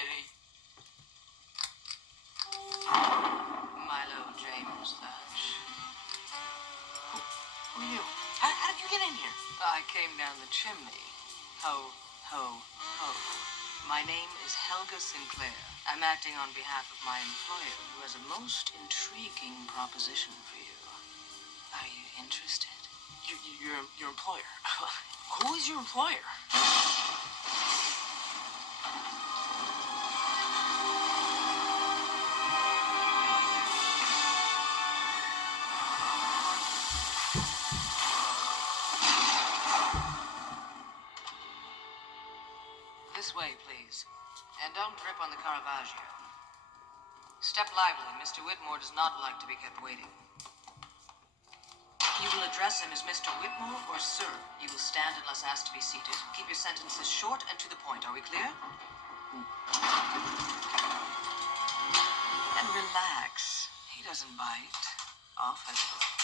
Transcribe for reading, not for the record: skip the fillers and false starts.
kitty. Milo James Thatch. Who are you? How did you get in here? I came down the chimney. Ho, ho, ho. My name is Helga Sinclaire. I'm acting on behalf of my employer, who has a most intriguing proposition for you. Are you interested? Your employer. Who is your employer? This way, please. And don't trip on the Caravaggio. Step lively. Mr. Whitmore does not like to be kept waiting. You will address him as Mr. Whitmore or Sir. You will stand unless asked to be seated. Keep your sentences short and to the point. Are we clear? And relax. He doesn't bite. Off I go.